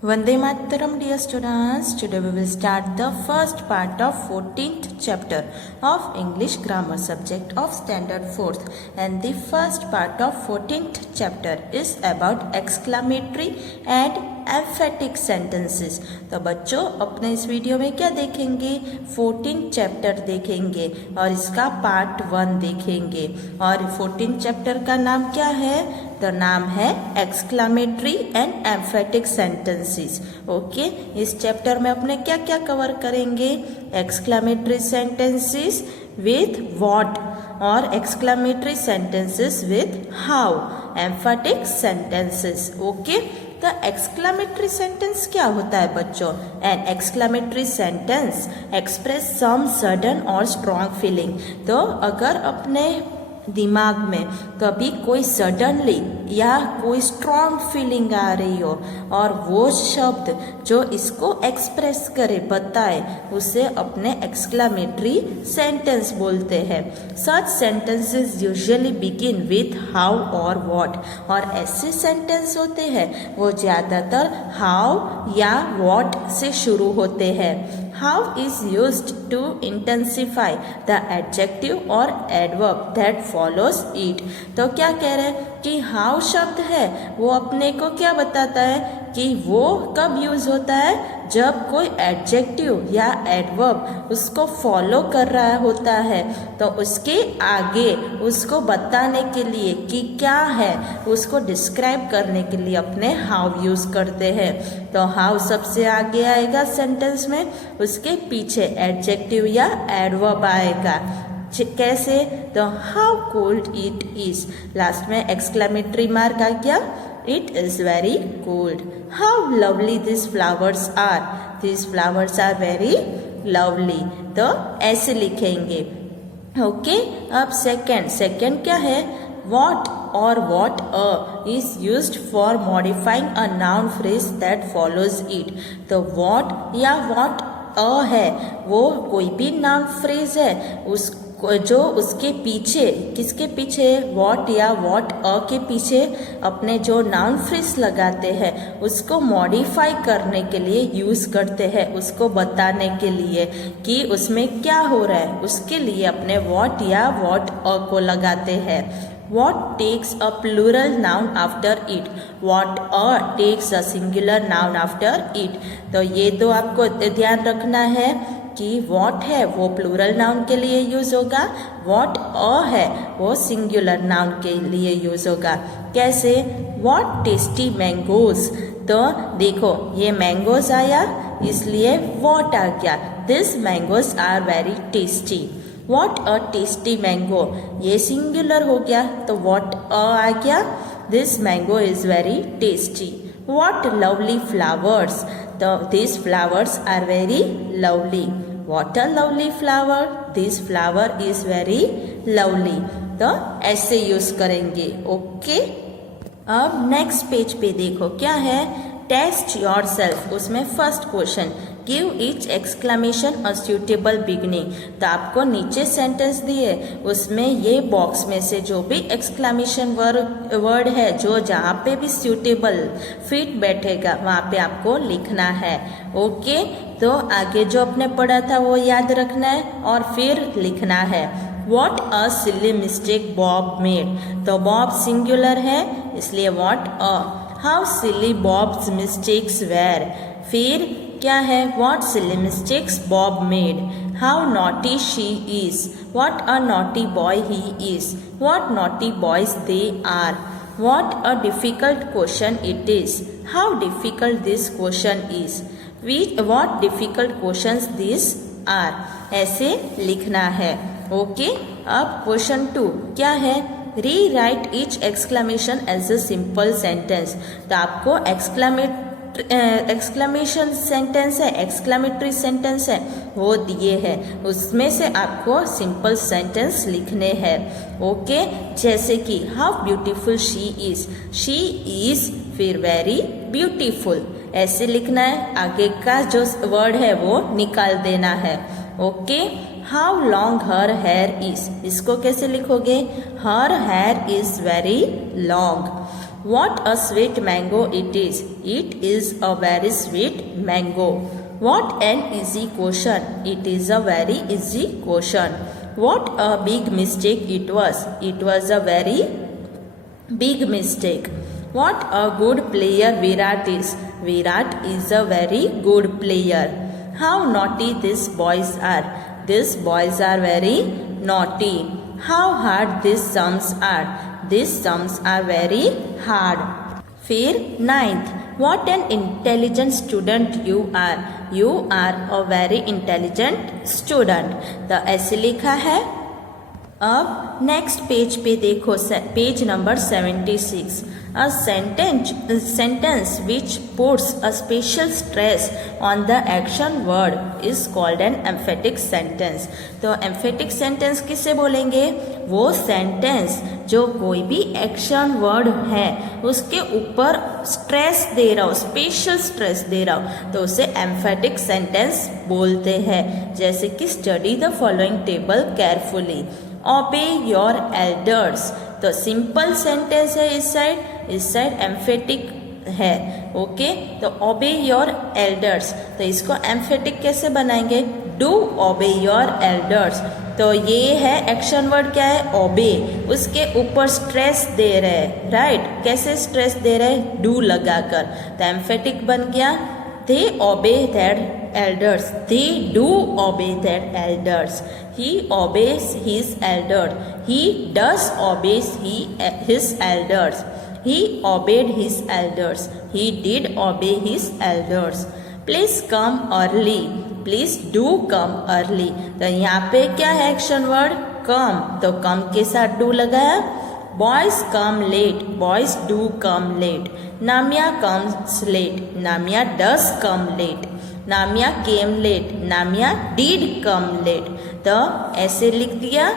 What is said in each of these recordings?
Vande Mataram, dear students. Today we will start the first part of 14th chapter of English grammar subject of standard 4th, and the first part of 14th chapter is about exclamatory and emphatic sentences. तो बच्चों अपने इस video में क्या देखेंगे, 14 chapter देखेंगे और इसका पार्ट 1 देखेंगे। और 14 चैप्टर का नाम क्या है? तो नाम है exclamatory and emphatic sentences. Okay, इस चैप्टर में अपने क्या क्या कवर करेंगे? एक्सक्लामेटरी सेंटेंसेस विथ व्हाट और exclamatory sentences with how, emphatic sentences. Okay, तो एक्सक्लामेटरी सेंटेंस क्या होता है बच्चों? An exclamatory sentence express some sudden और स्ट्रॉन्ग फीलिंग। तो अगर अपने दिमाग में कभी कोई सडनली या कोई स्ट्रॉन्ग फीलिंग आ रही हो और वो शब्द जो इसको एक्सप्रेस करे, बताए, उसे अपने एक्सक्लामेटरी सेंटेंस बोलते हैं। Such sentences usually begin with how और व्हाट, और ऐसे सेंटेंस होते हैं वो ज़्यादातर हाउ या व्हाट से शुरू होते हैं। How is used to intensify the adjective और एडवर्ब दैट फॉलोज इट। तो क्या कह रहे हैं कि हाउ शब्द है वो अपने को क्या बताता है कि वो कब यूज होता है? जब कोई एडजेक्टिव या एडवर्ब उसको फॉलो कर रहा होता है, तो उसके आगे उसको बताने के लिए कि क्या है, उसको डिस्क्राइब करने के लिए अपने हाउ यूज करते हैं। तो हाउ सबसे आगे आएगा सेंटेंस में, उसके पीछे एडजेक्टिव या एडवर्ब आएगा। कैसे? तो how cold it is, last में एक्सक्लेमेटरी मार्क आ गया, it is very cold. How lovely this flowers are, this flowers are very lovely. तो ऐसे लिखेंगे। ओके, अब सेकेंड क्या है? वॉट और what a is used for modifying a noun phrase that follows it. तो वॉट या वॉट अ है वो कोई भी नाउन फ्रेज है उस जो उसके पीछे, किसके पीछे? वॉट या वॉट अ के पीछे अपने जो नाउन फ्रेज लगाते हैं उसको मॉडिफाई करने के लिए यूज करते हैं, उसको बताने के लिए कि उसमें क्या हो रहा है, उसके लिए अपने वॉट या वॉट अ को लगाते हैं। What takes a plural noun after it? What a takes a singular noun after it? तो ये तो आपको ध्यान रखना है कि what है वो प्लूरल नाउन के लिए यूज होगा, what a है वो सिंगुलर नाउन के लिए यूज होगा। कैसे? What tasty mangoes। तो देखो ये मैंगोज आया इसलिए what आ गया, These mangoes are very tasty। What a tasty mango, ये सिंगुलर हो गया तो वॉट अ आ गया, this mango is very tasty. What lovely flowers, तो this flowers are very lovely. What a lovely flower, this flower is very lovely. तो ऐसे use करेंगे। ओके, अब नेक्स्ट पेज पे देखो क्या है? Test yourself. उसमें first question, give each exclamation a suitable beginning. तो आपको नीचे सेंटेंस दिए, उसमें ये बॉक्स में से जो भी एक्सक्लेमेशन वर्ड है जो जहाँ पे भी सूटेबल फिट बैठेगा वहाँ पे आपको लिखना है। ओके, तो आगे जो अपने पढ़ा था वो याद रखना है और फिर लिखना है। What a silly mistake Bob made. तो बॉब सिंगुलर है इसलिए what a. How silly Bob's mistakes were. फिर क्या है? What silly mistakes Bob made. How naughty she is, what a naughty boy he is, what naughty boys they are. What a difficult question it is, how difficult this question is, what difficult questions this are. ऐसे लिखना है। Okay, अब question 2 क्या है? Rewrite each exclamation as a simple sentence. तो आपको exclamation sentence है, exclamatory sentence है वो दिए हैं, उसमें से आपको सिंपल सेंटेंस लिखने हैं। ओके, जैसे कि हाउ ब्यूटीफुल शी इज, फिर वेरी ब्यूटीफुल, ऐसे लिखना है। आगे का जो वर्ड है वो निकाल देना है। Okay, how long her here is, इसको कैसे लिखोगे? Her here is very long. What a sweet mango it is. It is a very sweet mango. What an easy question. It is a very easy question. What a big mistake it was. It was a very big mistake. What a good player Virat is. Virat is a very good player. How naughty these boys are. These boys are very naughty. How hard these sums are. These sums are very hard. फिर 9th. What an intelligent student you are. You are a very intelligent student. तो ऐसे लिखा है. अब next page पे देखो, page number 76. A sentence which puts a special stress on the action word is called an emphatic sentence. तो emphatic sentence किसे बोलेंगे? वो सेंटेंस जो कोई भी एक्शन वर्ड है उसके ऊपर स्ट्रेस दे रहा हो, स्पेशल स्ट्रेस दे रहा हो, तो उसे emphatic sentence बोलते हैं. जैसे कि study the following table carefully. ओबे योर एल्डर्स. तो सिंपल सेंटेंस है इस साइड एम्फेटिक है. ओके, तो ओबे योर एल्डर्स, तो इसको एम्फेटिक कैसे बनाएंगे? डू ओबे योर एल्डर्स. तो ये है एक्शन वर्ड, क्या है? ओबे. उसके ऊपर स्ट्रेस दे रहे हैं, राइट? कैसे स्ट्रेस दे रहे हैं? डू लगाकर. तो एम्फेटिक बन गया. They obey their elders. They do obey their elders. He obeys his elders. He does obeys his elders. He obeyed his elders. He did obey his elders. Please come early. Please do come early. तो यहाँ पे क्या है action word? come. तो come के साथ do लगाया. Boys come late. Boys do come late. Namya comes late. Namya does come late. Namya came late. Namya did come late. तो ऐसे लिख दिया.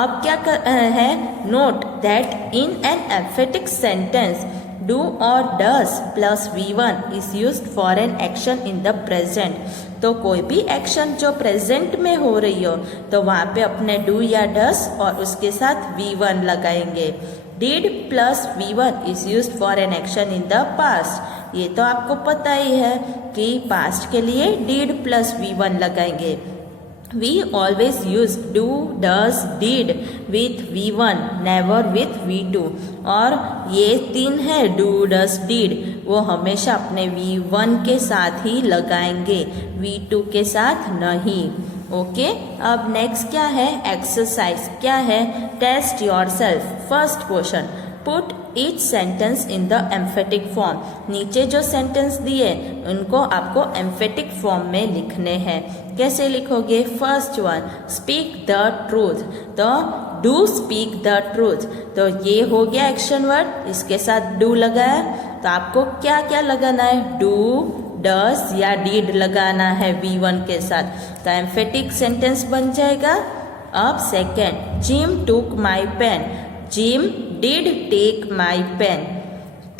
अब क्या है? Note that in an emphatic sentence, do or does plus V1 is used for an action in the present. तो कोई भी एक्शन जो प्रेजेंट में हो रही हो तो वहाँ पे अपने डू या डस और उसके साथ V1 लगाएंगे. Did plus V1 is used for an action in the past. ये तो आपको पता ही है कि पास्ट के लिए डिड प्लस V1 लगाएंगे. We always use do, does, did with V1, never with V2. और ये 3 है do, does, did, वो हमेशा अपने V1 के साथ ही लगाएंगे, V2 के साथ नहीं. ओके, अब नेक्स्ट क्या है? एक्सरसाइज. क्या है? Test yourself. First question, put each sentence in the emphatic form. नीचे जो सेंटेंस दिए उनको आपको एम्फेटिक फॉर्म में लिखने हैं. कैसे लिखोगे? First one, speak the truth. तो डू स्पीक द ट्रूथ. तो ये हो गया एक्शन वर्ड, इसके साथ डू लगाया. तो आपको क्या क्या लगाना है? डू, डस या डीड लगाना है V1 के साथ. तो एम्फेटिक सेंटेंस बन जाएगा. अब second, Jim took my pen. Jim did take my pen.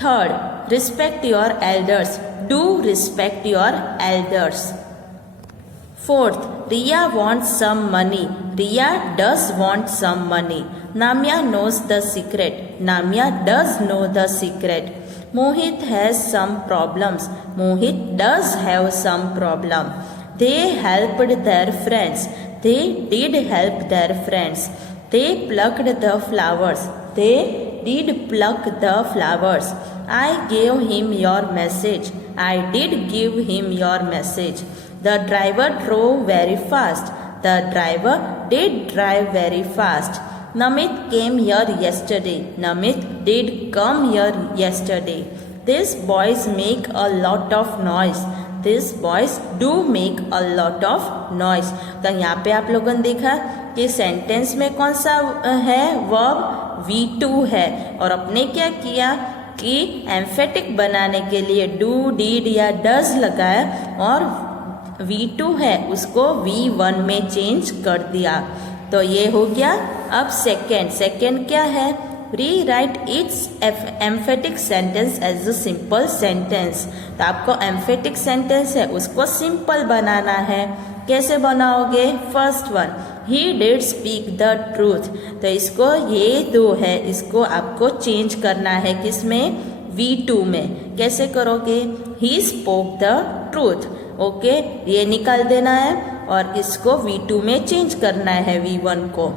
Third, respect your elders. Do respect your elders. Fourth, Riya wants some money. Riya does want some money. Namya knows the secret. Namya does know the secret. Mohit has some problems. Mohit does have some problem. They helped their friends. They did help their friends. They plucked the flowers. They did pluck the flowers. I gave him your message. I did give him your message. The driver drove very fast. The driver did drive very fast. Namit came here yesterday. Namit did come here yesterday. These boys make a lot of noise. These boys do make a lot of noise. तो यहाँ पे आप लोगों ने देखा कि sentence में कौन सा है? वर्ब V2 है. और अपने क्या किया कि एम्फेटिक बनाने के लिए डू, डीड या डज लगाया और V2 है उसको V1 में चेंज कर दिया. तो ये हो गया. अब सेकेंड क्या है? Rewrite its emphatic sentence as a simple sentence. तो आपको एम्फेटिक सेंटेंस है उसको सिंपल बनाना है. कैसे बनाओगे? First one, he did speak the truth. तो इसको ये दो है, इसको आपको चेंज करना है. किसमें? V2 में। कैसे करोगे? He spoke the truth. Okay, ये निकाल देना है और इसको V2 में चेंज करना है V1 को।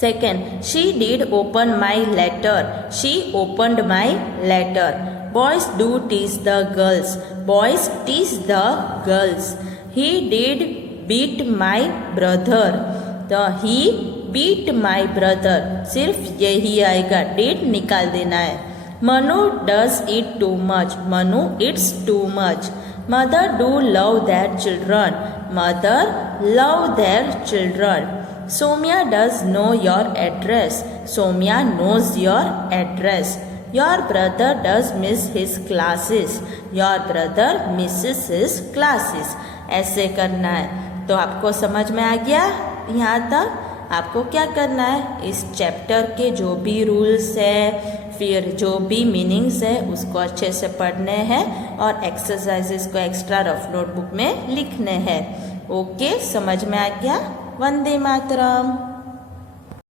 Second, she did open my letter. She opened my letter. Boys do tease the girls. Boys tease the girls. He did beat my brother. तो ही बीट माई ब्रदर। सिर्फ यही आएगा, did निकाल देना है। Manu does it too much. Manu its too much. Mother do love their children. Mother love their children. Saumya does know your address. Saumya knows your address. Your brother does miss his classes. Your brother misses his classes. ऐसे करना है। तो आपको समझ में आ गया यहाँ तक? आपको क्या करना है, इस चैप्टर के जो भी रूल्स है, फिर जो भी मीनिंग्स है, उसको अच्छे से पढ़ने हैं और एक्सरसाइजेस को एक्स्ट्रा रफ नोटबुक में लिखने हैं। ओके, समझ में आ गया? वंदे मातरम।